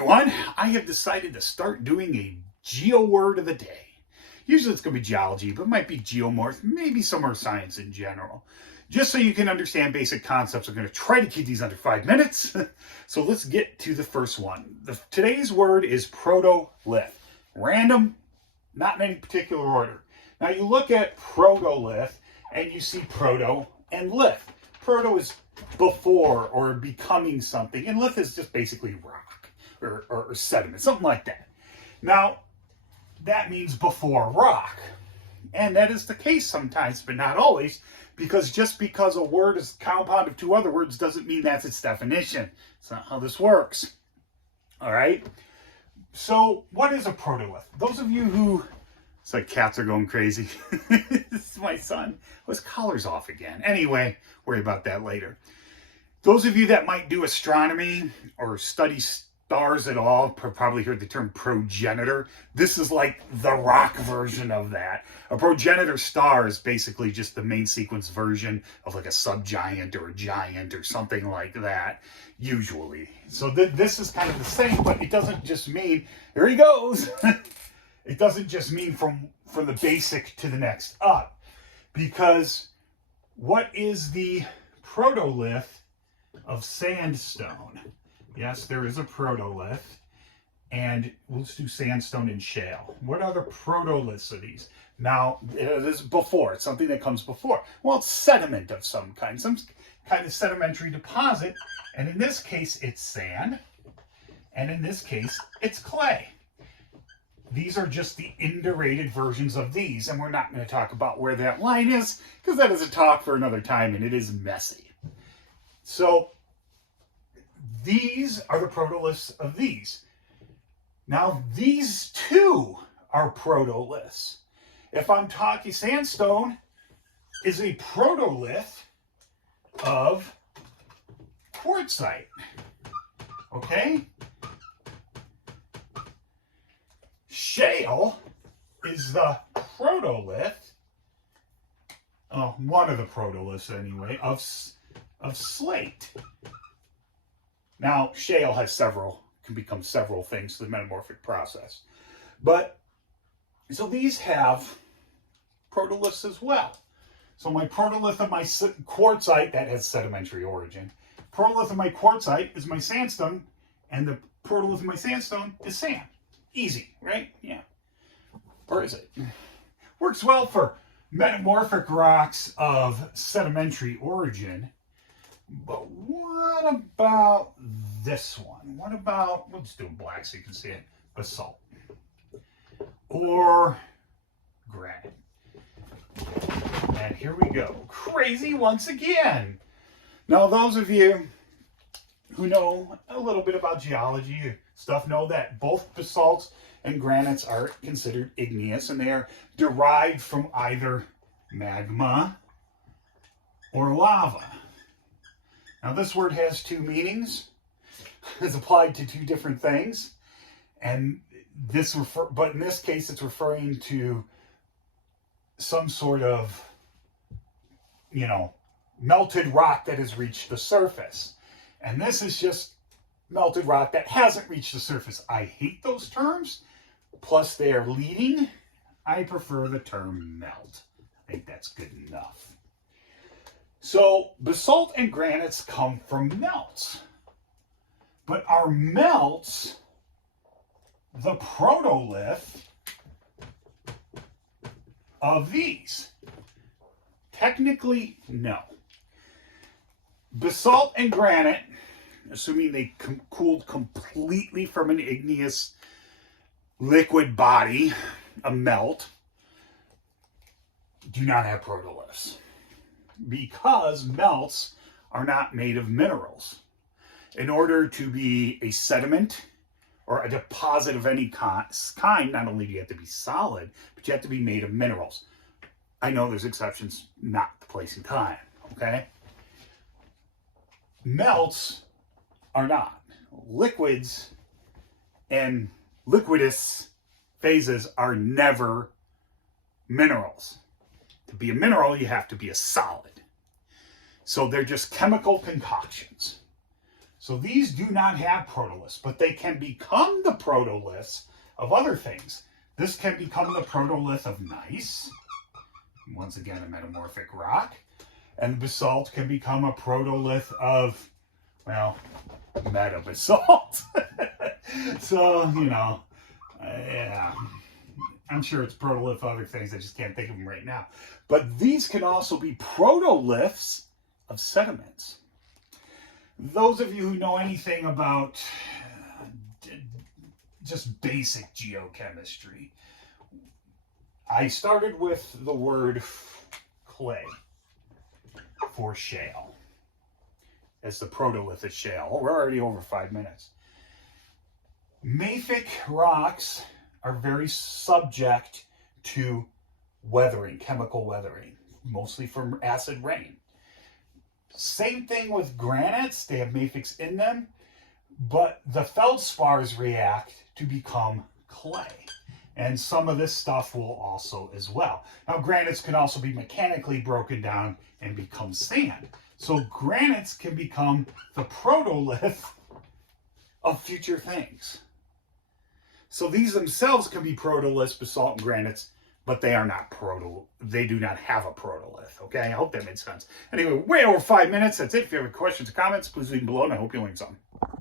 everyone, I have decided to start doing a geo word of the day. Usually it's going to be geology, but it might be geomorph, maybe some more science in general. Just so you can understand basic concepts, I'm going to try to keep these under 5 minutes. So let's get to the first one. Today's word is protolith. Random, not in any particular order. Now you look at protolith and you see proto and lith. Proto is before or becoming something, and lith is just basically rock or sediment, something like that. Now, that means before rock. And that is the case sometimes, but not always, because just because a word is a compound of two other words doesn't mean that's its definition. It's not how this works. All right? So, what is a protolith? Those of you who... It's like cats are going crazy. This is my son. Oh, his collar's off again. Anyway, worry about that later. Those of you that might do astronomy or study stars at all probably heard the term progenitor. This is like the rock version of that. A progenitor star is basically just the main sequence version of like a subgiant or a giant or something like that, usually. So this is kind of the same, but it doesn't just mean, here he goes. It doesn't just mean from the basic to the next up, because what is the protolith of sandstone? Yes, there is a protolith, and let's do sandstone and shale. What are the protoliths of these? Now, this is before. It's something that comes before. Well, it's sediment of some kind of sedimentary deposit, and in this case, it's sand, and in this case, it's clay. These are just the indurated versions of these, and we're not going to talk about where that line is, because that is a talk for another time, and it is messy. So, these are the protoliths of these. Now, these two are protoliths. If I'm talking, sandstone is a protolith of quartzite. Okay? Shale is the protolith, one of the protoliths anyway, of slate. Now, shale has can become several things through the metamorphic process. But, so these have protoliths as well. So my protolith of my quartzite, that has sedimentary origin. Protolith of my quartzite is my sandstone, and the protolith of my sandstone is sand. Easy, right? Yeah. Or is it? Works well for metamorphic rocks of sedimentary origin. But what about this one? What about, let's do black so you can see it, basalt. Or granite. And here we go. Crazy once again. Now, those of you who know a little bit about geology stuff know that both basalts and granites are considered igneous, and they are derived from either magma or lava. Now, this word has two meanings. It's applied to two different things, and but in this case, it's referring to some sort of, melted rock that has reached the surface. And this is just melted rock that hasn't reached the surface. I hate those terms. Plus, they are leading. I prefer the term melt. I think that's good enough. So, basalt and granites come from melts. But are melts the protolith of these? Technically, no. Basalt and granite, assuming they cooled completely from an igneous liquid body, a melt, do not have protoliths, because melts are not made of minerals. In order to be a sediment or a deposit of any kind, not only do you have to be solid, but you have to be made of minerals. I know there's exceptions, not the place and time, okay? Melts are not. Liquids and liquidous phases are never minerals. To be a mineral, you have to be a solid. So they're just chemical concoctions. So these do not have protoliths, but they can become the protoliths of other things. This can become the protolith of gneiss. Once again, a metamorphic rock. And basalt can become a protolith of, well, metabasalt. So, you know, yeah. I'm sure it's protolith of other things. I just can't think of them right now. But these can also be protoliths of sediments. Those of you who know anything about just basic geochemistry, I started with the word clay for shale as the protolith of shale. Oh, we're already over 5 minutes. Mafic rocks are very subject to weathering, chemical weathering, mostly from acid rain. Same thing with granites. They have mafics in them, but the feldspars react to become clay. And some of this stuff will also as well. Now, granites can also be mechanically broken down and become sand. So granites can become the protolith of future things. So these themselves can be protoliths, basalt and granites, but they are not they do not have a protolith, okay? I hope that made sense. Anyway, way over 5 minutes. That's it. If you have any questions or comments, please leave them below, and I hope you learned something.